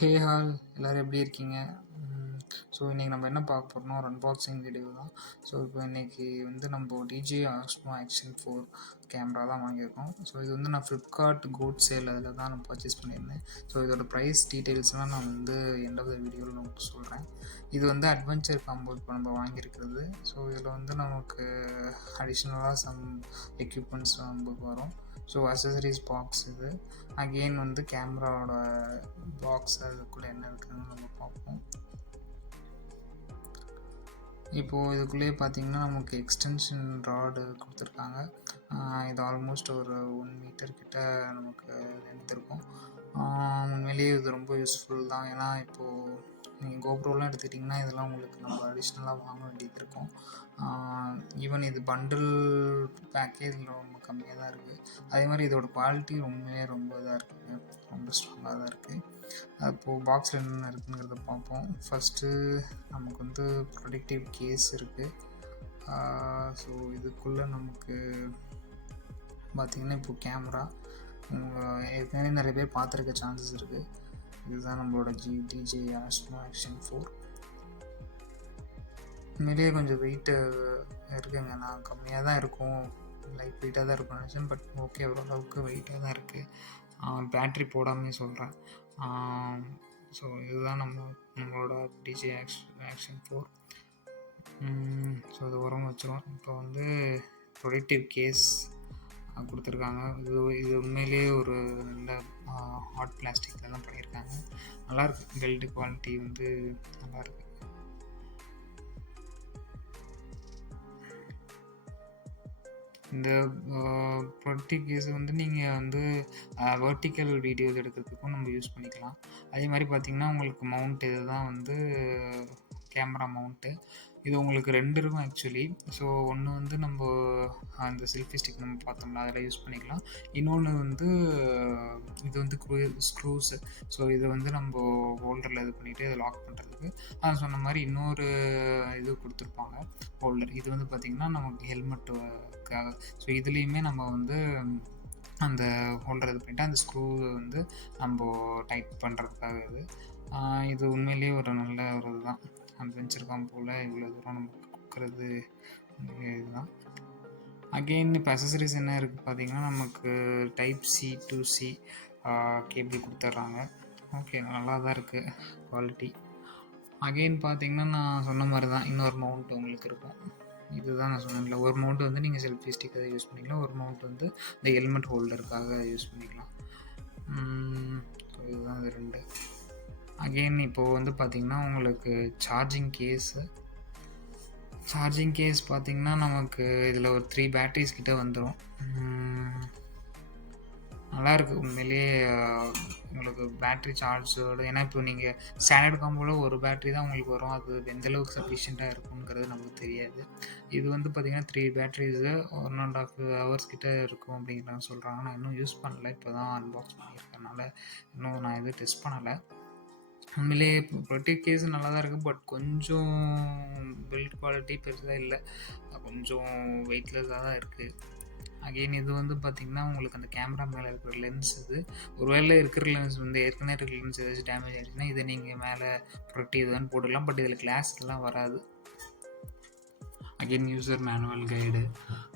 ஹே hall எல்லோரும் எப்படி இருக்கீங்க? ஸோ இன்றைக்கி நம்ம என்ன பார்க்க போகிறோம்னா ஒரு அன்பாக்சிங் வீடியோ தான். ஸோ இப்போ இன்றைக்கி வந்து நம்ம DJI Osmo Action 4 கேமரா தான் வாங்கியிருக்கோம். ஸோ இது வந்து நான் ஃப்ளிப்கார்ட் கோட் சேல் அதில் தான் நான் பர்ச்சேஸ் பண்ணியிருந்தேன். ஸோ இதோட ப்ரைஸ் டீட்டெயில்ஸ்லாம் நான் வந்து எண்ட் ஆஃப் த வீடியோவில் நான் சொல்கிறேன். இது வந்து அட்வென்ச்சர் காம்போ இப்போ நம்ம வாங்கியிருக்கிறது. ஸோ இதில் வந்து நமக்கு அடிஷ்னலாக சம் எக்யூப்மெண்ட்ஸ் நமக்கு வரும். ஸோ அசசரிஸ் பாக்ஸ் இது. அகெயின் வந்து கேமராவோட பாக்ஸ் அதுக்குள்ளே என்ன இருக்குதுன்னு நம்ம பார்ப்போம். இப்போது இதுக்குள்ளேயே பார்த்திங்கன்னா நமக்கு எக்ஸ்டென்ஷன் ராடு கொடுத்துருக்காங்க. இது ஆல்மோஸ்ட் ஒரு 1 மீட்டர் கிட்ட நமக்கு லென்த் இருக்கும். உண்மையிலேயே இது ரொம்ப யூஸ்ஃபுல் தான். ஏன்னா இப்போது நீங்கள் கோப்ரோலாம் எடுத்துக்கிட்டிங்கன்னா இதெல்லாம் உங்களுக்கு நம்ம அடிஷ்னலாக வாங்க வேண்டியது இருக்கும். ஈவன் இது பண்டில் பேக்கே இதில் ரொம்ப கம்மியாக தான் இருக்குது. அதே மாதிரி இதோட குவாலிட்டி உண்மையிலே ரொம்ப இதாக இருக்குது, ரொம்ப ஸ்ட்ராங்காக தான் இருக்குது. அப்போது பாக்ஸில் என்னென்ன இருக்குங்கிறத பார்ப்போம். ஃபஸ்ட்டு நமக்கு வந்து ப்ரொடெக்டிவ் கேஸ் இருக்குது. ஸோ இதுக்குள்ளே நமக்கு பார்த்திங்கன்னா இப்போது கேமரா ஏற்கனவே நிறைய பேர் பார்த்துருக்க சான்சஸ் இருக்குது. இதுதான் நம்மளோட DJI Osmo Action 4. உண்மையிலேயே கொஞ்சம் வெயிட்டு இருக்குங்க. நான் கம்மியாக தான் இருக்கும், லைட் வெயிட்டாக தான் இருக்கும் நினச்சேன். பட் ஓகே, ஓரளவுக்கு வெயிட்டாக தான் இருக்குது. பேட்ரி போடாமே சொல்கிறேன். ஸோ இதுதான் நம்மளோட DJI Action 4. ஸோ இது உரம் வச்சுருவோம். இப்போ வந்து ப்ரொடெக்டிவ் கேஸ் கொடுத்துருக்காங்க. இது உண்மையிலேயே ஒரு நல்ல ஹாட் பிளாஸ்டிக்கில் தான் பண்ணியிருக்காங்க. நல்லாயிருக்கு. பில்டு குவாலிட்டி வந்து நல்லாயிருக்கு. இந்த ப்ரொடெக்டிவ் கேஸ் வந்து நீங்கள் வந்து வெர்டிக்கல் வீடியோஸ் எடுக்கிறதுக்கும் நம்ம யூஸ் பண்ணிக்கலாம். அதே மாதிரி பார்த்திங்கன்னா உங்களுக்கு மவுண்ட் இது தான் வந்து கேமரா மவுண்ட்டு. இது உங்களுக்கு 2 இருக்கும் ஆக்சுவலி. ஸோ ஒன்று வந்து நம்ம அந்த செல்ஃபி ஸ்டிக் நம்ம பார்த்தோம்னா அதில் யூஸ் பண்ணிக்கலாம். இன்னொன்று வந்து இது வந்து ஸ்க்ரூஸு. ஸோ இதை வந்து நம்ம ஹோல்டரில் இது பண்ணிவிட்டு இதை லாக் பண்ணுறதுக்கு நான் சொன்ன மாதிரி இன்னொரு இது கொடுத்துருப்பாங்க ஹோல்டர். இது வந்து பார்த்திங்கன்னா நமக்கு ஹெல்மெட்டுக்காக. ஸோ இதுலேயுமே நம்ம வந்து அந்த ஹோல்டர் இது பண்ணிவிட்டு அந்த ஸ்க்ரூ வந்து நம்ம டைட் பண்ணுறதுக்காக இது உண்மையிலேயே ஒரு நல்ல ஒரு இதுதான். அட்வென்ச்சர் காம்போவில் இவ்வளோ தூரம் நமக்கு கொடுக்குறது இதுதான். அகெயின் இப்போ அசசரிஸ் என்ன இருக்குது பார்த்திங்கன்னா நமக்கு Type-C to C கேபிள் கொடுத்துட்றாங்க. ஓகே, நல்லா தான் இருக்குது குவாலிட்டி. அகெயின் பார்த்திங்கன்னா நான் சொன்ன மாதிரி தான் இன்னொரு மவுண்ட் உங்களுக்கு இருக்கும். இதுதான் நான் சொன்னேன்ல, ஒரு மவுண்ட் வந்து நீங்கள் செல்ஃபி ஸ்டிக்கை யூஸ் பண்ணிக்கலாம், ஒரு மவுண்ட் வந்து இந்த ஹெல்மெட் ஹோல்டருக்காக யூஸ் பண்ணிக்கலாம். ஸோ இதுதான் இது 2. அகெயின் இப்போது வந்து பார்த்திங்கன்னா உங்களுக்கு சார்ஜிங் கேஸ் பார்த்திங்கன்னா நமக்கு இதில் ஒரு 3 பேட்டரிஸ் கிட்ட வந்துடும். நல்லாயிருக்கு உண்மையிலேயே. உங்களுக்கு பேட்ரி சார்ஜோடு, ஏன்னா இப்போ நீங்கள் ஸ்டாண்டர்ட் காம்போவில் ஒரு பேட்ரி தான் உங்களுக்கு வரும். அது எந்தளவுக்கு சஃபிஷியண்ட்டாக இருக்குங்கிறது நமக்கு தெரியாது. இது வந்து பார்த்திங்கன்னா 3 பேட்டரிஸு 1.5 ஹவர்ஸ் கிட்ட இருக்கும் அப்படிங்கிறாங்க சொல்கிறாங்க. நான் இன்னும் யூஸ் பண்ணலை, இப்போ தான் அன்பாக்ஸ் பண்ணியிருக்கனால இன்னும் நான் எதுவும் டெஸ்ட் பண்ணலை. உண்மையிலேயே இப்போ ப்ரொடெக்டிவ் கேஸ் நல்லா தான் இருக்குது. பட் கொஞ்சம் பில்ட் குவாலிட்டி பெருசாக இல்லை, கொஞ்சம் வெயிட்லெஸ்ஸாக தான் இருக்குது. அகெயின் இது வந்து பார்த்திங்கன்னா உங்களுக்கு அந்த கேமரா மேலே இருக்கிற லென்ஸ். இது ஒருவேளை இருக்கிற லென்ஸ் வந்து ஏற்கனவே இருக்கிற லென்ஸ் ஏதாச்சும் டேமேஜ் ஆகிடுச்சுன்னா இதை நீங்கள் மேலே ப்ரொடெக்டிவ் இதுன்னு போட்டுக்கலாம். பட் இதில் கிளாஸ் எல்லாம் வராது. அகெயின் யூசர் மேனுவல் கைடு,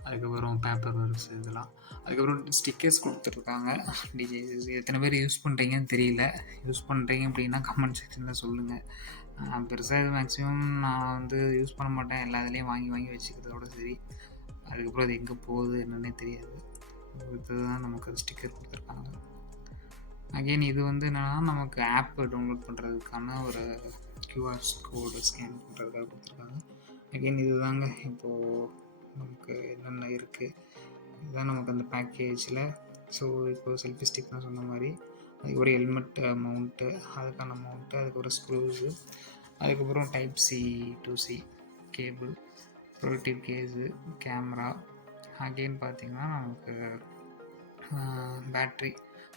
அதுக்கப்புறம் பேப்பர் ஒர்க்ஸ் இதெல்லாம், அதுக்கப்புறம் ஸ்டிக்கர்ஸ் கொடுத்துருக்காங்க. DJI எத்தனை பேர் யூஸ் பண்ணுறீங்கன்னு தெரியல. யூஸ் பண்ணுறீங்க அப்படின்னா கமெண்ட் செக்ஷனில் சொல்லுங்கள். பெருசாக இது மேக்ஸிமம் நான் வந்து யூஸ் பண்ண மாட்டேன். எல்லா இதுலேயும் வாங்கி வச்சுக்கிறதோட சரி. அதுக்கப்புறம் அது எங்கே போகுது என்னன்னே தெரியாது. இதுதான் நமக்கு ஸ்டிக்கர் கொடுத்துருக்காங்க. அகெயின் இது வந்து என்னென்னா நமக்கு ஆப் டவுன்லோட் பண்ணுறதுக்கான ஒரு QR கோடு ஸ்கேன் பண்ணுறதுக்காக கொடுத்துருக்காங்க. அகெயின் இது தாங்க இப்போது நமக்கு என்னென்ன இருக்குது. இதுதான் நமக்கு அந்த பேக்கேஜில். ஸோ இப்போது செல்ஃபி ஸ்டிக் நான் சொன்ன மாதிரி, அதுக்கு ஒரு ஹெல்மெட் மவுண்ட்டு, அதுக்கான மவுண்ட்டு, அதுக்கு ஒரு ஸ்க்ரூஸு, அதுக்கப்புறம் Type-C to C cable, protective case, camera. Again பார்த்திங்கன்னா நமக்கு பேட்ரி.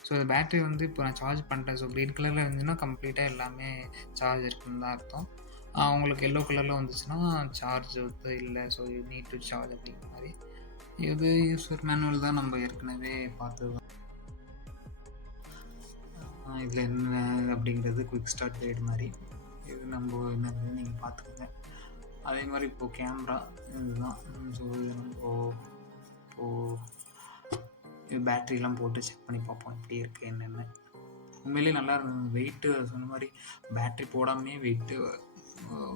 ஸோ இந்த பேட்ரி வந்து இப்போ நான் சார்ஜ் பண்ணிட்டேன். ஸோ க்ரீன் கலரில் இருந்துச்சுன்னா கம்ப்ளீட்டாக எல்லாமே சார்ஜ் இருக்குன்னு தான் அர்த்தம். உங்களுக்கு எல்லோ கலரில் வந்துச்சுன்னா சார்ஜ் வந்து இல்லை, so you need to charge அப்படிங்கிற மாதிரி. இது யூசர் மேனுவல் தான் நம்ம ஏற்கனவே பார்த்தது. இதில் என்ன அப்படிங்கிறது குயிக் ஸ்டார்ட் கைடு மாதிரி. இது நம்ம என்னது நீங்கள் பார்த்துக்கோங்க. அதே மாதிரி இப்போது கேமரா இதுதான். ஸோ இது நம்ம இப்போது இது பேட்ரிலாம் போட்டு செக் பண்ணி பார்ப்போம் எப்படி இருக்குது என்னென்னு. உண்மையிலேயே நல்லா இருந்தது. வெயிட்டு சொன்ன மாதிரி பேட்ரி போடாமே வெயிட்டு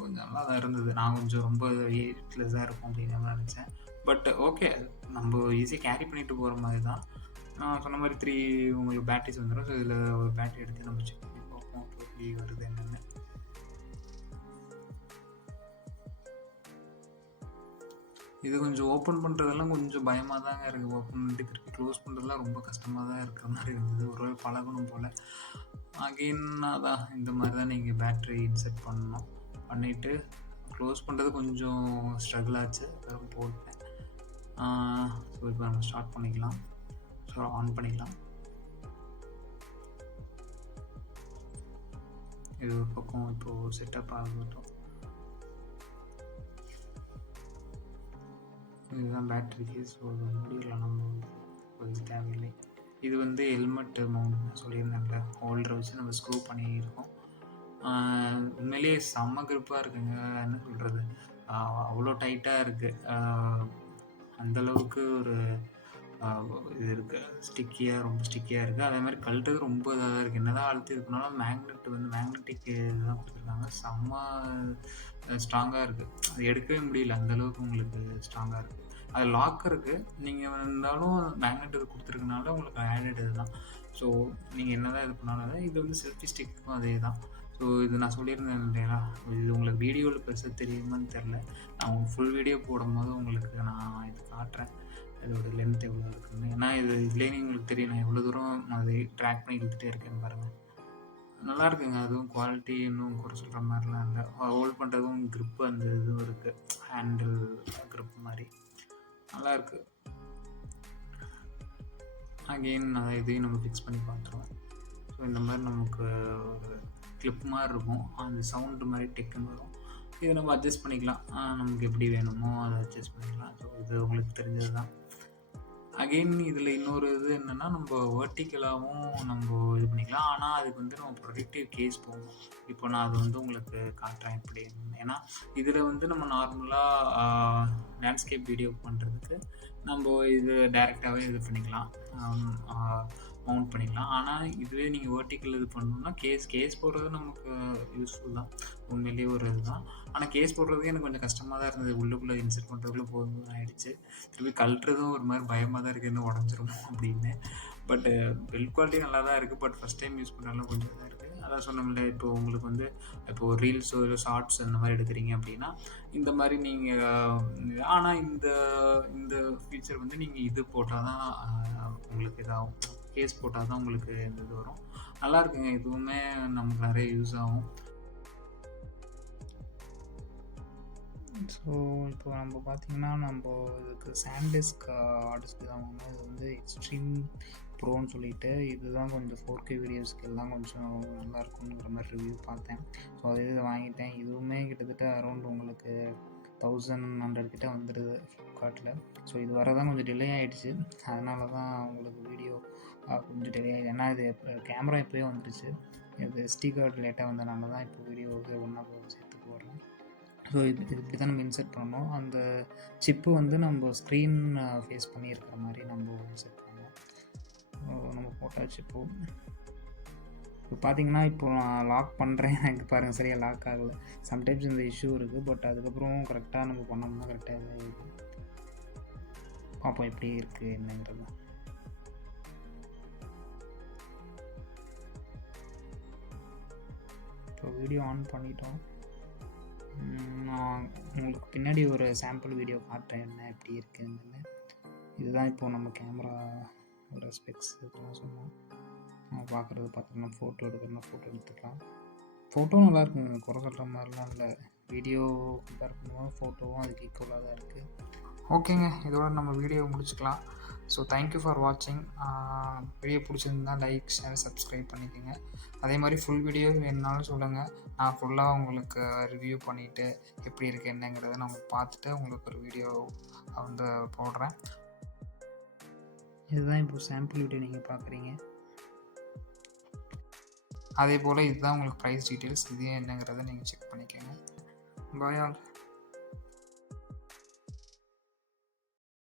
கொஞ்சம் நல்லா தான் இருந்தது. நான் கொஞ்சம் ரொம்ப வெயிட்லெஸ்ஸாக இருக்கும் அப்படின்னு நினச்சேன். பட் ஓகே, நம்ம ஈஸியாக கேரி பண்ணிட்டு போகிற மாதிரி தான். நான் சொன்ன மாதிரி 3 உங்களுக்கு பேட்டரிஸ் வந்துடும். ஸோ இதில் ஒரு பேட்டரி எடுத்து நம்ம செக் பண்ணி பார்ப்போம் எப்படி வருது என்னென்னு. இது கொஞ்சம் ஓப்பன் பண்ணுறதெல்லாம் கொஞ்சம் பயமாக தாங்க இருக்குது. ஓப்பன் பண்ணிட்டு திருப்பி க்ளோஸ் பண்ணுறதுலாம் ரொம்ப கஷ்டமாக தான் இருக்கிற மாதிரி இருந்தது. ஒரு பழகணும் போல். அகெயின் அதான் இந்த மாதிரி தான் நீங்கள் பேட்ரி இன்செர்ட் பண்ணணும். பண்ணிவிட்டு க்ளோஸ் பண்ணுறது கொஞ்சம் ஸ்ட்ரகிள் ஆச்சு. அப்புறம் போட்டேன். ஸோ இப்போ நம்ம ஸ்டார்ட் பண்ணிக்கலாம். ஸோ ஆன் பண்ணிக்கலாம். இது ஒரு பக்கம் இப்போது செட்டப் ஆகட்டும். இதுதான் பேட்ரி கேஸ். முடியலாம், நம்ம கொஞ்சம் தேவையில்லை. இது வந்து ஹெல்மெட் மவுண்ட் சொல்லியிருந்தேன்ல, ஹோல்டரை வச்சு நம்ம ஸ்க்ரூ பண்ணியிருக்கோம். உண்மையிலேயே செம்ம கிரிப்பாக இருக்குங்க. என்ன சொல்கிறது, அவ்வளோ டைட்டாக இருக்குது. அந்தளவுக்கு ஒரு இது இருக்குது, ஸ்டிக்கியாக, ரொம்ப ஸ்டிக்கியாக இருக்குது. அதே மாதிரி கழட்டுறது ரொம்ப இதாக தான் இருக்குது. என்ன தான் அழுத்தி இருக்கனாலும் மேக்னெட்டிக் இதுதான் கொடுத்துருக்காங்க. செம்ம ஸ்ட்ராங்காக இருக்குது. அது எடுக்கவே முடியல, அந்தளவுக்கு உங்களுக்கு ஸ்ட்ராங்காக இருக்குது. அது லாக் இருக்குது. நீங்கள் இருந்தாலும் மேக்னெட் இது கொடுத்துருக்கனால உங்களுக்கு ஆடட் இது தான். ஸோ நீங்கள் என்ன தான் இது பண்ணாலும் இது வந்து செல்ஃபி ஸ்டிக்கும் அதே தான். ஸோ இது நான் சொல்லியிருந்தேன் இல்லையா, இது உங்களுக்கு வீடியோவில் பெருசாக தெரியுமான்னு தெரில. நான் உங்களுக்கு ஃபுல் வீடியோ போடும்போது உங்களுக்கு நான் இது காட்டுறேன், இதோட லென்த் எவ்வளோ இருக்குதுன்னு. ஏன்னா இதுலேயே உங்களுக்கு தெரியும் நான் எவ்வளோ தூரம் அதை ட்ராக் பண்ணி இழுத்துட்டே இருக்கேன்னு பாருங்கள். நல்லா இருக்குங்க. அதுவும் குவாலிட்டி இன்னும் குறை சொல்கிற மாதிரிலாம் இல்லை. ஹோல்ட் பண்ணுறதும் க்ரிப்பு அந்த இதுவும் இருக்குது, ஹேண்டில் க்ரிப் மாதிரி நல்லா இருக்குது. அகெயின் இதையும் நம்ம ஃபிக்ஸ் பண்ணி பார்த்துருவோம். ஸோ இந்த மாதிரி நமக்கு ஒரு கிளிப் மாதிரி இருக்கும். அந்த சவுண்டு மாதிரி டெக்குன்னு வரும். இதை நம்ம அட்ஜஸ்ட் பண்ணிக்கலாம். நமக்கு எப்படி வேணுமோ அதை அட்ஜஸ்ட் பண்ணிக்கலாம். ஸோ இது உங்களுக்கு தெரிஞ்சது தான். அகெயின் இதில் இன்னொரு இது என்னென்னா, நம்ம வேர்ட்டிக்கலாகவும் நம்ம இது பண்ணிக்கலாம். ஆனால் அதுக்கு வந்து நம்ம ப்ரொடெக்டிவ் கேஸ் போகணும். இப்போ நான் அது வந்து உங்களுக்கு காட்டுறேன் எப்படி. ஏன்னா இதில் வந்து நம்ம நார்மலாக லேண்ட்ஸ்கேப் வீடியோ பண்ணுறதுக்கு நம்ம இது டைரெக்டாகவே இது பண்ணிக்கலாம், மவுண்ட் பண்ணிக்கலாம். ஆனால் இதுவே நீங்கள் வேர்ட்டிக்கல் இது பண்ணணும்னா கேஸ் போடுறது நமக்கு யூஸ்ஃபுல் தான், உண்மையிலேயே ஒரு இதுதான். ஆனால் கேஸ் போடுறதுக்கு எனக்கு கொஞ்சம் கஷ்டமாக தான் இருந்தது. உள்ளுக்குள்ளே இன்செர்ட் பண்ணுறதுக்குள்ளே போதும் ஆகிடுச்சு. திருப்பி கழட்டுறதும் ஒரு மாதிரி பயமாக தான் இருக்குது, என்ன உடஞ்சிருமோ அப்படின்னு. பட்டு பில்ட் குவாலிட்டி நல்லா தான் இருக்குது. பட் ஃபஸ்ட் டைம் யூஸ் பண்ணாலும் கொஞ்சம் இதாக இருக்குது. அதான் சொன்னோம்ல, இப்போ உங்களுக்கு வந்து இப்போது ரீல்ஸோ இல்லை ஷார்ட்ஸ் அந்த மாதிரி எடுக்கிறீங்க அப்படின்னா இந்த மாதிரி நீங்கள், ஆனால் இந்த ஃபீச்சர் வந்து நீங்கள் இது போட்டால் தான் உங்களுக்கு இதாகும், கேஸ் போட்டால் தான் உங்களுக்கு இந்த இது வரும். நல்லா இருக்குங்க. இதுவுமே நமக்கு நிறைய யூஸ் ஆகும். ஸோ இப்போ நம்ம பார்த்திங்கன்னா, நம்ம இதுக்கு சாண்டிஸ்க் ஆர்டிஸ்க்கு தான் வாங்கணும். இது வந்து எக்ஸ்ட்ரீம் ப்ரோன்னு சொல்லிட்டு, இதுதான் கொஞ்சம் 4K வீடியோஸ்க்கு எல்லாம் கொஞ்சம் நல்லாயிருக்குங்கிற மாதிரி ரிவ்யூ பார்த்தேன். ஸோ அது இதை வாங்கிட்டேன். இதுவுமே கிட்டத்தட்ட அரௌண்ட் உங்களுக்கு 1100 கிட்ட வந்துடுது ஃப்ளிப்கார்ட்டில். ஸோ இது வரதான் கொஞ்சம் டிலே ஆகிடுச்சு. அதனால தான் உங்களுக்கு வீடியோ கொஞ்சம் டிலே ஆகிடுது. ஏன்னா இது கேமரா இப்போயே வந்துடுச்சு. இது SD கார்டு லேட்டாக வந்ததுனால தான் இப்போ வீடியோவுக்கு ஒன்றா சேர்த்து போடுறேன். ஸோ இது இப்படி தான் நம்ம இன்செர்ட் பண்ணணும். அந்த சிப்பு வந்து நம்ம ஸ்க்ரீன் ஃபேஸ் பண்ணி இருக்கிற மாதிரி நம்ம இன்செர்ட் பண்ணணும். நம்ம போட்டாச்சு. இப்போ பார்த்தீங்கன்னா, இப்போ நான் லாக் பண்ணுறேன், எனக்கு பாருங்கள் சரியாக லாக் ஆகலை. சம்டைம்ஸ் இந்த இஷ்யூ இருக்குது. பட் அதுக்கப்புறம் கரெக்டாக நம்ம பண்ணோம்னா கரெக்டாக இதாகிடுது. பார்ப்போம் எப்படி இருக்குது என்னங்கிறது. இப்போ வீடியோ ஆன் பண்ணிட்டோம். நான் உங்களுக்கு பின்னாடி ஒரு சாம்பிள் வீடியோ காட்டுறேன் என்ன எப்படி இருக்குதுன்னு. இதுதான் இப்போது நம்ம கேமராவோட ஸ்பெக்ஸ் இதெல்லாம் சொன்னோம். நம்ம பார்த்திங்கன்னா ஃபோட்டோ எடுத்துக்கலாம். ஃபோட்டோ நல்லா இருக்குங்க, குறை சொல்கிற மாதிரிலாம் இல்லை. வீடியோ கம்பேர் பண்ணும்போது ஃபோட்டோவும் அதுக்கு ஈக்குவலாக தான் இருக்குது. ஓகேங்க, இதோட நம்ம வீடியோ முடிச்சுக்கலாம். ஸோ தேங்க்யூ ஃபார் வாட்சிங். வீடியோ பிடிச்சிருந்தா லைக், ஷேர், சப்ஸ்கிரைப் பண்ணிக்கோங்க. அதே மாதிரி ஃபுல் வீடியோ வேணுனாலும் சொல்லுங்கள். நான் ஃபுல்லாக உங்களுக்கு ரிவ்யூ பண்ணிவிட்டு எப்படி இருக்குது என்னங்கிறத நான் பார்த்துட்டு உங்களுக்கு ஒரு வீடியோ வந்து போடுறேன். இதுதான் இப்போ சாம்பிள் வீடியோ நீங்கள் பார்க்குறீங்க. அதே போல் இதுதான் உங்களுக்கு ப்ரைஸ் டீட்டெயில்ஸ். இது என்னங்கிறத நீங்கள் செக் பண்ணிக்கோங்க. Bye all.